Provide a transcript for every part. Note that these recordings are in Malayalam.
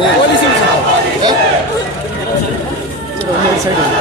我ょっと思い出したいと。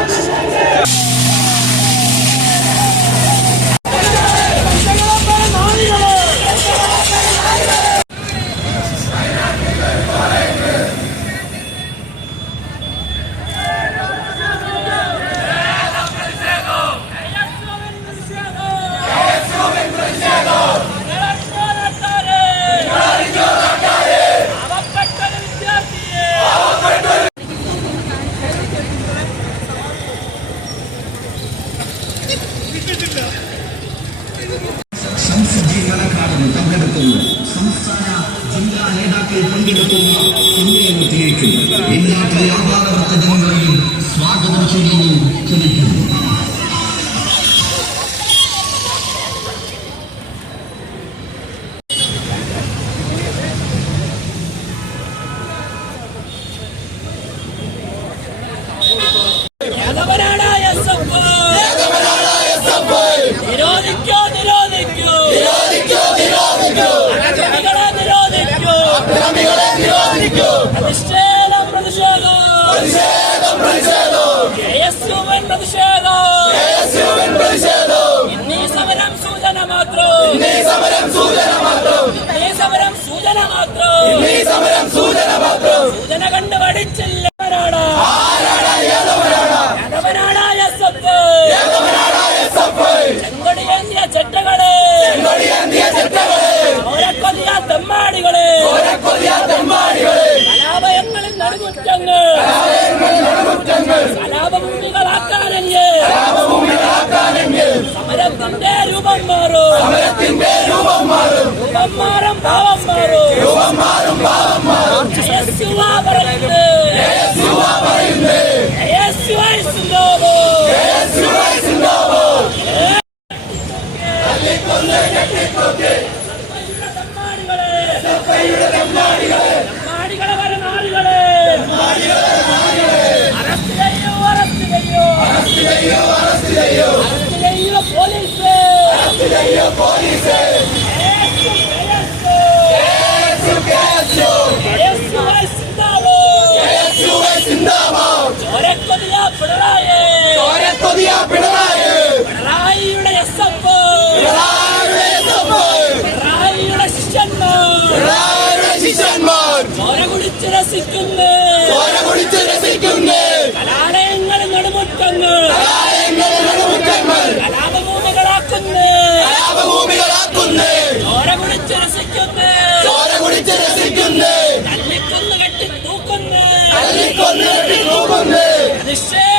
സഭ. ചെങ്കൊടിയേന്തിയ ചെറ്റകളെ. ഓരക്കൊതിയ തെമ്മാടികളെ. കലാപയങ്ങളിൽ നടുകുറ്റങ്ങൾ കലാപഭൂമികളാക്കാനെനിയെ സമരത്തിന്റെ രൂപം മാറും. രൂപം മാറും രസിക്കുന്നു കലാലയങ്ങൾ നടുമുറ്റങ്ങൾ കലാപഭൂമികളാക്കുന്നു. ചോര കുടിച്ച് രസിക്കുന്നു തല്ലിക്കൊന്ന് കെട്ടി തൂക്കുന്നു. പ്രതിഷേധം പ്രതിഷേധം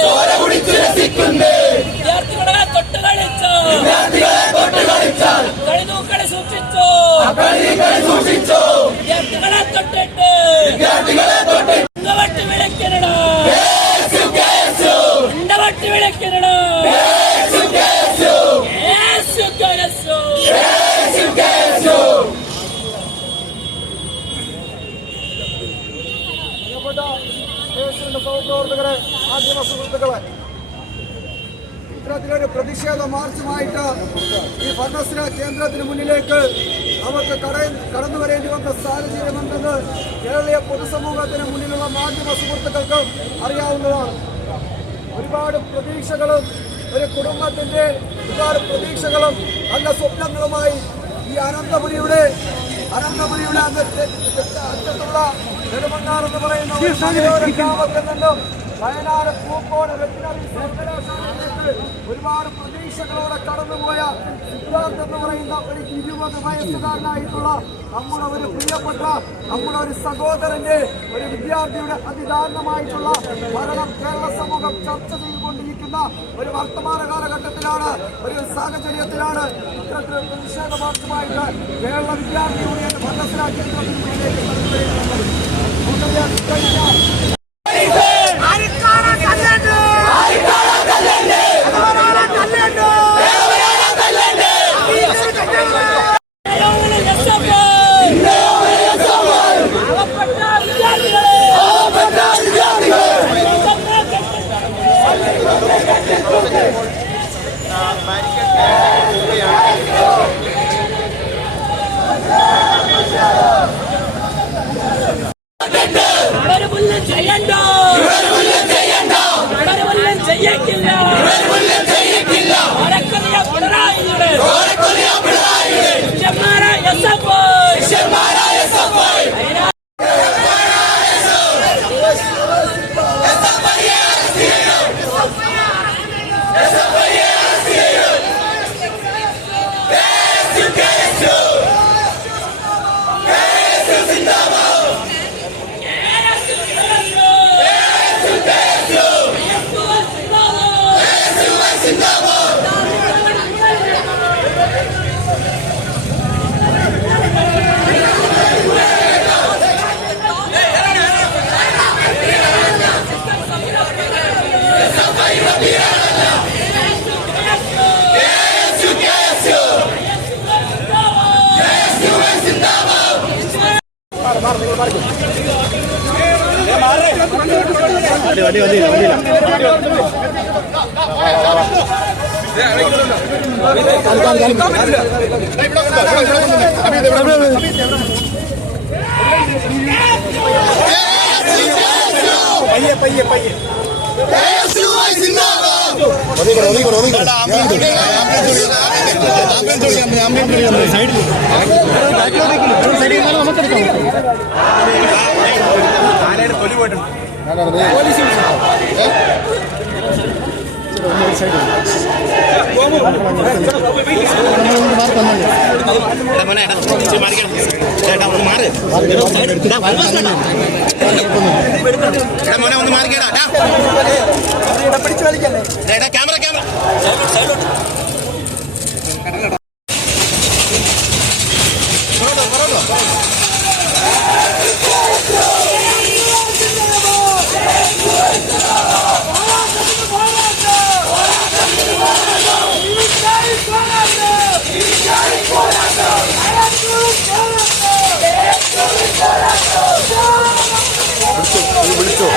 ചോര കുടിച്ച് രസിക്കുന്നു. വിദ്യാർത്ഥികളെ തൊട്ട് കളിച്ചു. കളി തൂക്കളി സൂക്ഷിച്ചു. വിദ്യാർത്ഥികളെ തൊട്ടിട്ട്. വട്ടി യേശുവിന്റെ സഹപ്രവർത്തകരെ മാധ്യമ സുഹൃത്തുക്കളെ. ഇത്തരത്തിലൊരു പ്രതിഷേധ മാർച്ചുമായിട്ട് ഈ ഭരണസ്ഥിര കേന്ദ്രത്തിന് മുന്നിലേക്ക് അവർക്ക് കട- കടന്നു വരേണ്ടി വന്ന സാഹചര്യമുണ്ടെന്ന് കേരളീയ പൊതുസമൂഹത്തിന് മുന്നിലുള്ള മാധ്യമ സുഹൃത്തുക്കൾക്കും അറിയാവുന്നതാണ്. ഒരുപാട് പ്രതീക്ഷകളും ഒരു കുടുംബത്തിന്റെ ഒരുപാട് പ്രതീക്ഷകളും നല്ല സ്വപ്നങ്ങളുമായി ഈ അനന്തപുരിയുടെ അനന്തപുരിയുടെ പ്രതി അറ്റത്തുള്ള നെടുമങ്ങാട് എന്ന് പറയുന്ന ഒരു മലയോര ഗ്രാമത്തിൽ നിന്നും വയനാട് പൂക്കോട് വെറ്റിനറി സർവകലാശാലയിലേക്ക് ഒരുപാട് പ്രതീക്ഷകളോടെ കടന്നുപോയ സിദ്ധാർത്ഥ് എന്ന് പറയുന്ന ഒരു ഇരുപത് വയസ്സുകാരനായിട്ടുള്ള നമ്മുടെ ഒരു പ്രിയപ്പെട്ട നമ്മുടെ ഒരു സഹോദരന്റെ ഒരു വിദ്യാർത്ഥിയുടെ അതിദാരുണമായിട്ടുള്ള മരണം കേരള സമൂഹം ചർച്ച ചെയ്തുകൊണ്ടിരിക്കുന്ന ഒരു വർത്തമാന കാലഘട്ടത്തിലാണ് ഒരു സാഹചര്യത്തിലാണ് ഇത്തരത്തിൽ പ്രതിഷേധമാർഗമായിട്ട് കേരള വിദ്യാർത്ഥി യൂണിയൻ ഭരണസിലാ വണ്ടി വണ്ടിയില്ല പയ്യെ പയ്യെ പയ്യെ സൈഡിൽ നമുക്ക് തൊലി പോയിട്ടുണ്ട് മോനെ ഒന്ന് മാറിക്കേടാ ക്യാമറ ക്യാമറ വിളിച്ചോ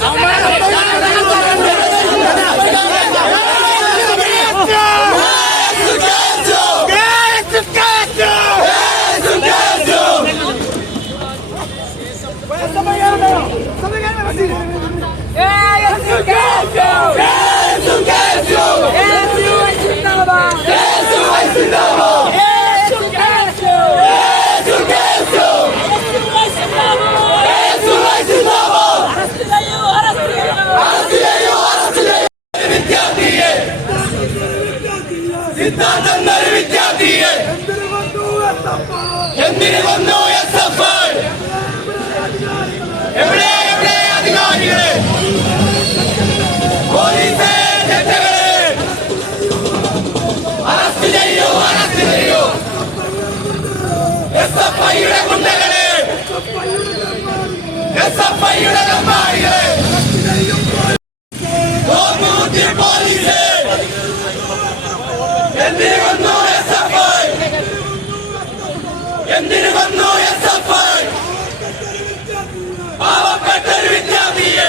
Hamarat എന്തിനു വന്നു എസ് എഫ് ഐ? എവിടെ എവിടെ അറസ്റ്റ് ചെയ്യൂ അറസ്റ്റ് ചെയ്യൂ. എസ് എഫ് ഐയുടെ ഗുണ്ടകളെ. എസ് എഫ് ഐയുടെ കമ്പാളികളെ പോലീസ്. എന്തിനു പാവപ്പെട്ട ഒരു വിദ്യാർത്ഥിയെ.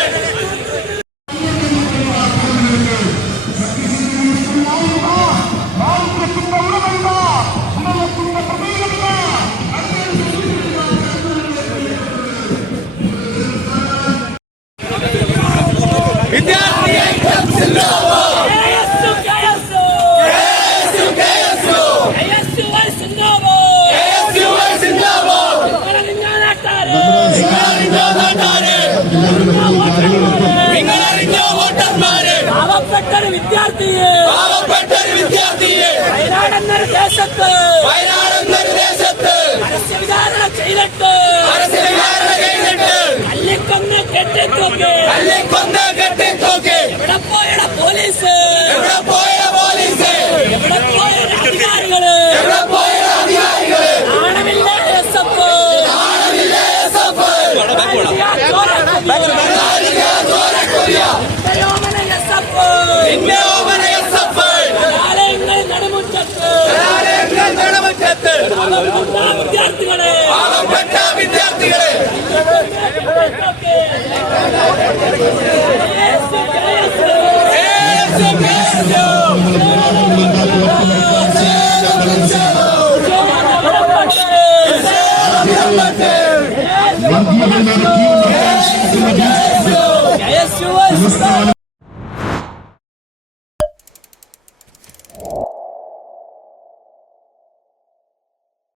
വിദ്യാർത്ഥിയെ കെട്ടിത്തൂക്കി തല്ലിക്കൊന്ന് കെട്ടിത്തൂക്കി എവിടെ പോയട പോലീസ് എവിടെ പോയ പോലീസ് എവിടെ പോയ അധികാരികൾ എവിടെ പോയ അധികാരികൾ ആണമില്ല എസ് എഫ് എസ് എഫ് നിന്റെ ഓമന എസ് എഫ് നടുമുറ്റത്ത് നെടുമുറ്റത്ത് വിദ്യാർത്ഥികളെ Thank you.